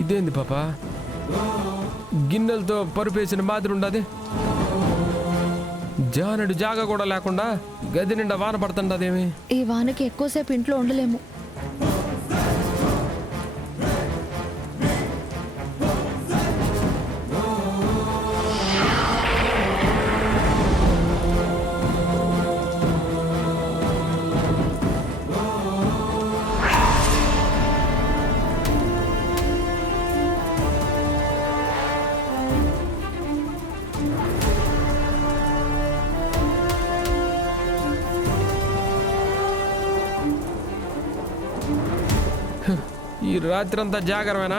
ఇదేంది పాప, గిన్నెలతో పరుపేసిన మాదిరి ఉండదు. జానడు జాగా కూడా లేకుండా గది నిండా వాన పడుతుండదేమి. ఈ వానకి ఎక్కువసేపు ఇంట్లో ఉండలేము. ఈ రాత్రంతా జాగరమేనా?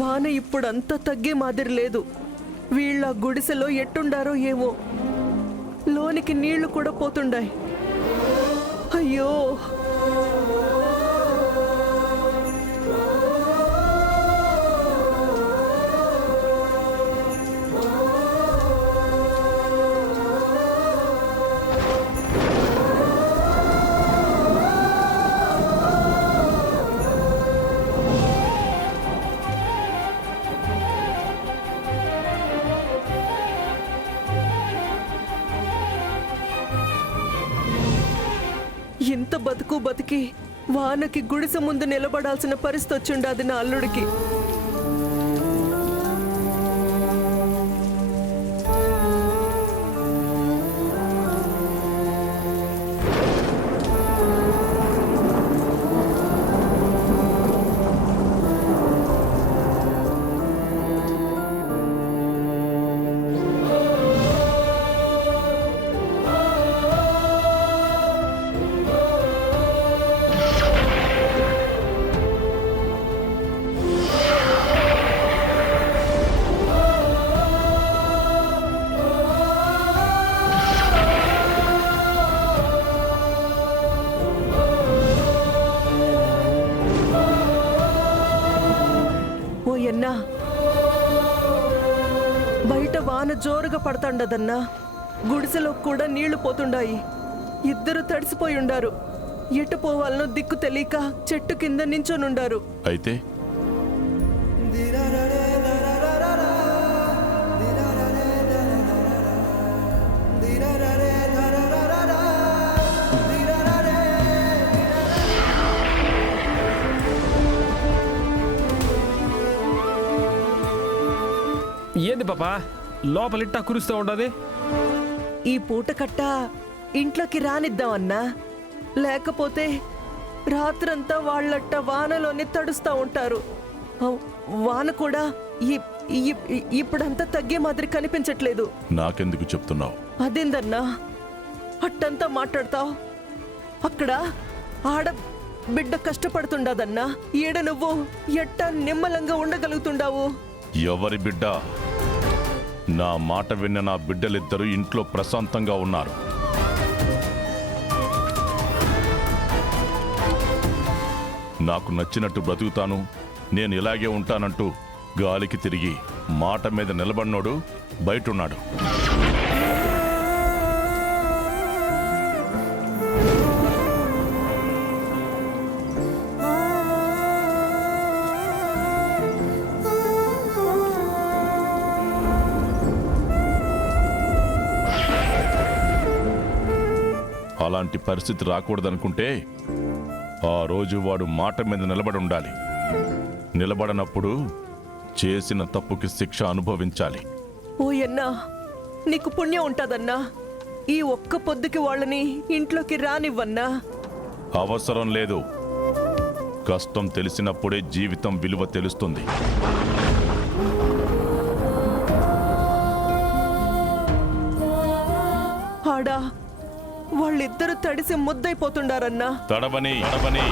వాన ఇప్పుడంతా తగ్గే మాదిరి లేదు. వీళ్ళ గుడిసెలో ఎట్టుండారో ఏమో, లోనికి నీళ్లు కూడా పోతుండాయి. అయ్యో, ఇంత బతుకు బతికి వానకి గుడిసె ముందు నిలబడాల్సిన పరిస్థితి వచ్చిండాది నా అల్లుడికి. ఓయన్నా, బయట వాన జోరుగా పడతాండదన్నా. గుడిసెలో కూడా నీళ్లు పోతుండాయి. ఇద్దరు తడిసిపోయి ఉండారు. ఎటు పోవాలనో దిక్కు తెలియక చెట్టు కింద నించొనుండారు. అయితే ఏంది పాపా లోపలిట్టా కురుస్తూ ఉండదు? ఈ పూట కట్ట ఇంట్లోకి రానిద్దామన్నా, లేకపోతే రాత్రంతా వాళ్ళట్ట వానలోనే తడుస్తూ ఉంటారు. వాన కూడా ఇప్పుడంతా తగ్గే మాదిరి కనిపించట్లేదు. నాకెందుకు చెప్తున్నావు? అదేందన్నా అట్టంతా మాట్లాడతావు? అక్కడ ఆడ బిడ్డ కష్టపడుతుండదన్నా, ఈడ నువ్వు ఎట్టా నిమ్మలంగా ఉండగలుగుతుండావు? ఎవరి బిడ్డ? నా మాట విన్న నా బిడ్డలిద్దరూ ఇంట్లో ప్రశాంతంగా ఉన్నారు. నాకు నచ్చినట్టు బ్రతుకుతాను, నేను ఇలాగే ఉంటానంటూ గాలికి తిరిగి మాట మీద నిలబడినోడు బయటున్నాడు. అలాంటి పరిస్థితి రాకూడదనుకుంటే ఆ రోజు వాడు మాట మీద నిలబడి ఉండాలి. నిలబడనప్పుడు చేసిన తప్పుకి శిక్ష అనుభవించాలి. ఓయన్నా, నీకు పుణ్యం ఉంటదన్నా. ఈ ఒక్క పొద్దుకి వాళ్ళని ఇంట్లోకి రానివ్వన్నా. అవసరం లేదు. కష్టం తెలిసినప్పుడే జీవితం విలువ తెలుస్తుంది. ఆడా వాళ్ళిద్దరూ తడిసి ముద్దైపోతుండారన్నా. తడవని తడవని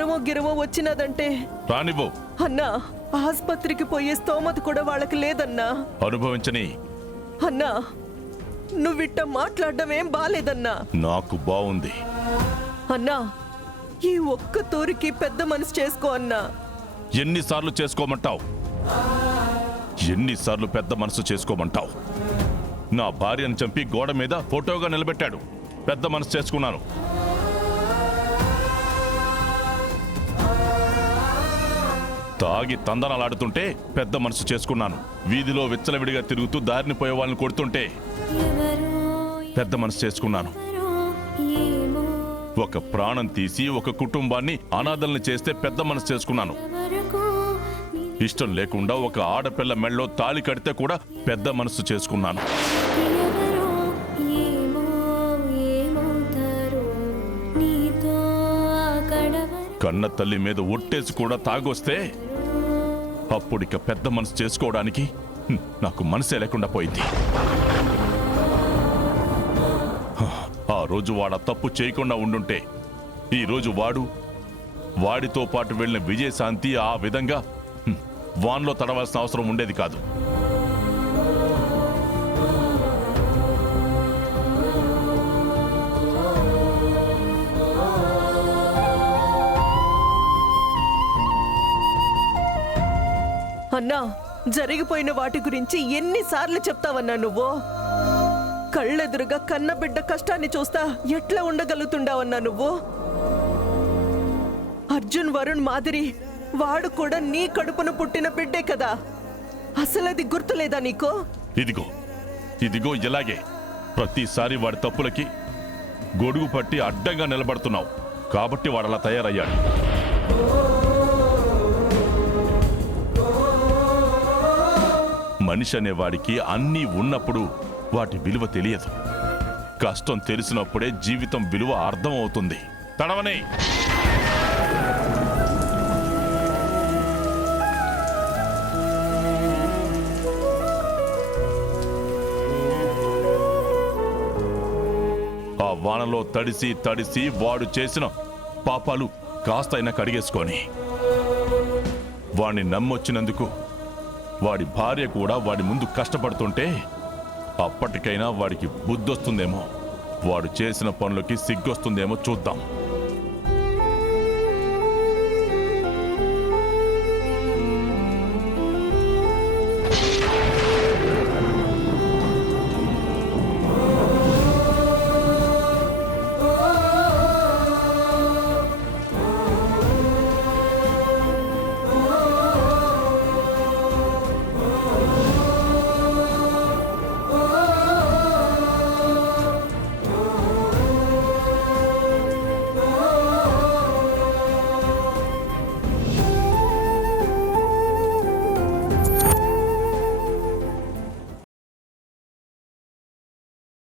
జ్వరమో గిరమో వచ్చినదంటే రానివ్వు. అన్నా ఆస్పత్రికి పోయే స్తోమత కూడా వాళ్ళకి లేదన్నా. అనుభవించని. అన్నా నువ్విట్ట మాట్లాడడం ఏం బాలేదన్నా. నాకు బాగుంది. అన్నా ఈ ఒక్క తూరికి పెద్ద మనసు చేసుకో అన్నా. ఎన్నిసార్లు చేసుకోమంటావు? ఎన్నిసార్లు పెద్ద మనసు చేసుకోమంటావు? నా భార్యను చంపి గోడ మీద ఫోటోగా నిలబెట్టాడు. పెద్ద మనసు చేసుకున్నాను. తాగి తందనాలాడుతుంటే పెద్ద మనసు చేసుకున్నాను. వీధిలో విచ్చలవిడిగా తిరుగుతూ దారిని పోయే వాళ్ళని కొడుతుంటే పెద్ద మనసు చేసుకున్నాను. ఒక ప్రాణం తీసి ఒక కుటుంబాన్ని అనాథల్ని చేస్తే పెద్ద మనసు చేసుకున్నాను. ఇష్టం లేకుండా ఒక ఆడపిల్ల మెళ్ళలో తాళి కడితే కూడా పెద్ద మనసు చేసుకున్నాను. కన్న తల్లి మీద ఒట్టేసి కూడా తాగొస్తే అప్పుడిక పెద్ద మనసు చేసుకోవడానికి నాకు మనసే లేకుండా పోయింది. ఆ రోజు వాడు తప్పు చేయకుండా ఉండుంటే ఈరోజు వాడితో పాటు వెళ్ళిన విజయశాంతి ఆ విధంగా వాన్లో తడవాల్సిన అవసరం ఉండేది కాదు. అన్నా జరిగిపోయిన వాటి గురించి ఎన్నిసార్లు చెప్తావన్నా నువ్వు? కళ్ళెదురుగా కన్నబిడ్డ కష్టాన్ని చూస్తా ఎట్లా ఉండగలుగుతుండావన్నా నువ్వు? అర్జున్ వరుణ్ మాదిరి వాడు కూడా నీ కడుపున పుట్టిన బిడ్డే కదా. అసలది గుర్తులేదా నీకు? ఇదిగో ఇలాగే ప్రతిసారి వాడి తప్పులకి గొడుగు పట్టి అడ్డంగా నిలబడుతున్నావు కాబట్టి వాడలా తయారయ్యాడు. మనిషి అనేవాడికి అన్నీ ఉన్నప్పుడు వాటి విలువ తెలియదు. కష్టం తెలిసినప్పుడే జీవితం విలువ అర్థం అవుతుంది. తడవనే. ఆ వానలో తడిసి వాడు చేసిన పాపాలు కాస్తైనా కడిగేసుకొని వాణ్ణి నమ్మొచ్చినందుకు వాడి భార్య కూడా వాడి ముందు కష్టపడుతుంటే అప్పటికైనా వాడికి బుద్ధొస్తుందేమో, వాడు చేసిన పనులకి సిగ్గొస్తుందేమో చూద్దాం.